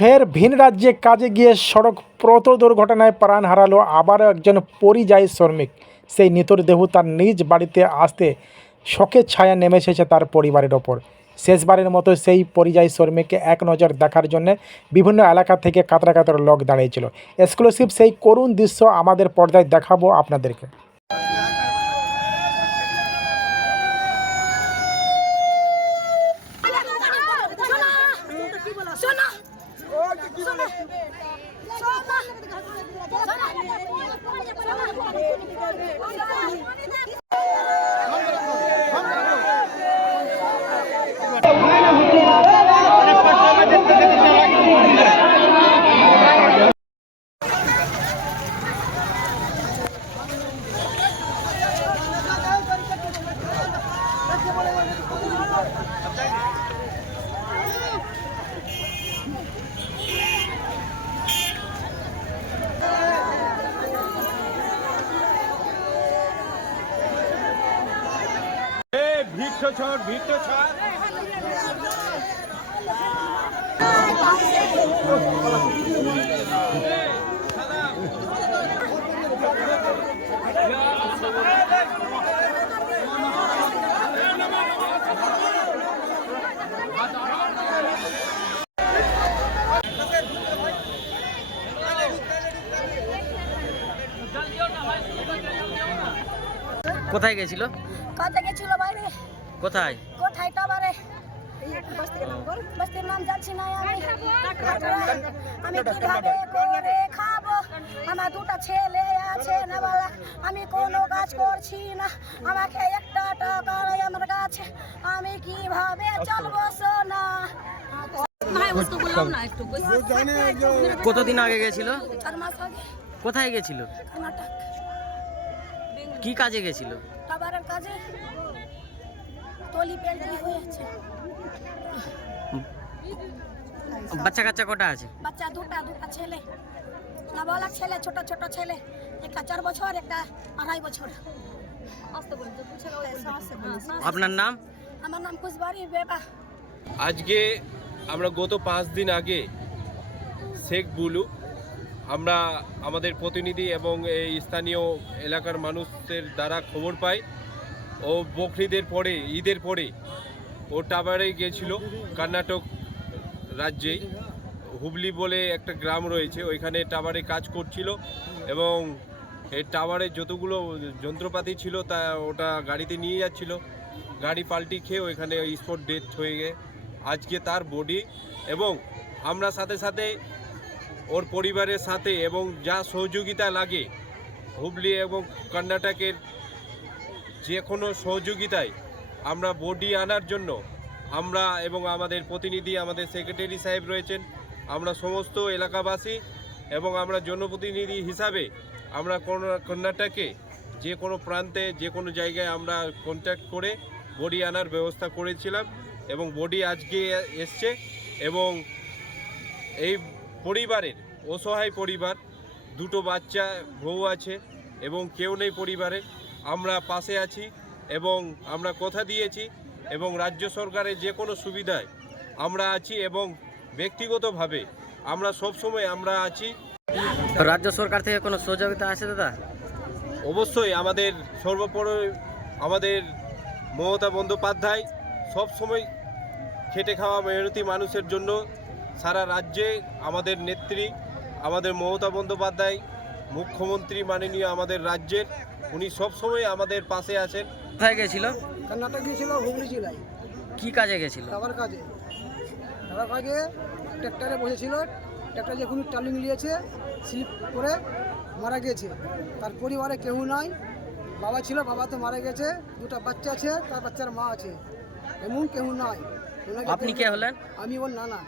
ফের ভিন রাজ্যে কাজে গিয়ে সড়ক পথ দুর্ঘটনায় প্রাণ হারালো আবারও একজন পরিযায়ী শ্রমিক। সেই নিতর দেহ তার নিজ বাড়িতে আসতে শোকের ছায়া নেমে এসেছে তার পরিবারের ওপর। শেষবারের মতো সেই পরিযায়ী শ্রমিককে এক নজর দেখার জন্য বিভিন্ন এলাকা থেকে কাতরা কাতরা লোক দাঁড়িয়েছিল। এক্সক্লুসিভ সেই করুণ দৃশ্য আমাদের পর্দায় দেখাবো আপনাদেরকে। Apa namanya? এ ভিড় ছাড় ভিড় ছাড় কোথায় গেছিল? কাজে গেছিল বাইরে? কোথায়? কোথায় টাবারে বস্তির নাম যাচ্ছি না আমি। আমি কীভাবে করে খাব? আমার দুটো ছেলে আছে নেওয়ালা আমি কোনো কাজ করছি না। আমাকে একটা টাকা নেই আমার কাছে। আমি কীভাবে চলবো সোনা? কতদিন আগে গেছিল? চার মাস কোথায় গেছিল? কি কাজে গেছিল? টাবারের কাজে। তলি পেন্টি হয়েছে বাচ্চা কাচ্চা কটা আছে? বাচ্চা দুটা দুটা ছেলে। নাবালক ছেলে ছোট ছোট ছেলে। একটা চার বছর একটা আড়াই বছর। আপনার নাম? আমার নাম খুশবাড়ি বেবা। আজকে আমরা গত পাঁচ দিন আগে শেখ বুলু আমরা আমাদের প্রতিনিধি এবং এই স্থানীয় এলাকার মানুষদের দ্বারা খবর পাই। ও বকরিদের পরে, ঈদের পরে ও টাবারে গিয়েছিল কর্ণাটক রাজ্যেই। হুবলি বলে একটা গ্রাম রয়েছে, ওইখানে টাওয়ারে কাজ করছিল এবং এই টাওয়ারে যতগুলো যন্ত্রপাতি ছিল তা ওটা গাড়িতে নিয়ে যাচ্ছিল। গাড়ি পাল্টি খেয়ে ওইখানে স্পট ডেথ হয়ে গে আজকে তার বডি এবং আমরা সাথে সাথে ওর পরিবারের সাথে এবং যা সহযোগিতা লাগে হুবলি এবং কর্ণাটকের যে কোনো সহযোগিতায় আমরা বডি আনার জন্য আমরা এবং আমাদের প্রতিনিধি, আমাদের সেক্রেটারি সাহেব রয়েছেন। আমরা সমস্ত এলাকাবাসী এবং আমরা জনপ্রতিনিধি হিসাবে আমরা কোন- কর্ণাটকে যে কোনো প্রান্তে, যে কোনো জায়গায় আমরা কন্ট্যাক্ট করে বডি আনার ব্যবস্থা করেছিলাম এবং বডি আজকে এসছে এবং এই পরিবারের অসহায় পরিবার, দুটো বাচ্চা, বউ আছে এবং কেউ নেই পরিবারে। আমরা পাশে আছি এবং আমরা কথা দিয়েছি এবং রাজ্য সরকারের যে কোনো সুবিধায় আমরা আছি এবং ব্যক্তিগতভাবে আমরা সবসময় আমরা আছি। রাজ্য সরকার থেকে কোনো সহযোগিতা আছে দাদা? অবশ্যই আমাদের সর্বোপরি আমাদের মমতা বন্দ্যোপাধ্যায় সব সময় খেটে খাওয়া মেহনতি মানুষের জন্য সারা রাজ্যে আমাদের নেত্রী আমাদের মমতা বন্দ্যোপাধ্যায় মুখ্যমন্ত্রী মাননীয় আমাদের রাজ্যের উনি সবসময় আমাদের পাশে আছেন। কোথায় গেছিল? কর্ণাটক গিয়েছিল হুগলি জেলায়। কি কাজে গেছিল? টাবার কাজে। টাবার কাজে ট্র্যাক্টরে বসেছিল ট্র্যাক্টর যখন টার্নিং নিয়েছে স্লিপ করে মারা গেছে তার পরিবারে কেউ নাই বাবা ছিল বাবা তো মারা গেছে দুটো বাচ্চা আছে তার বাচ্চার মা আছে। এমন কেউ নাই। আপনি কে হলেন? আমি ওর নানা।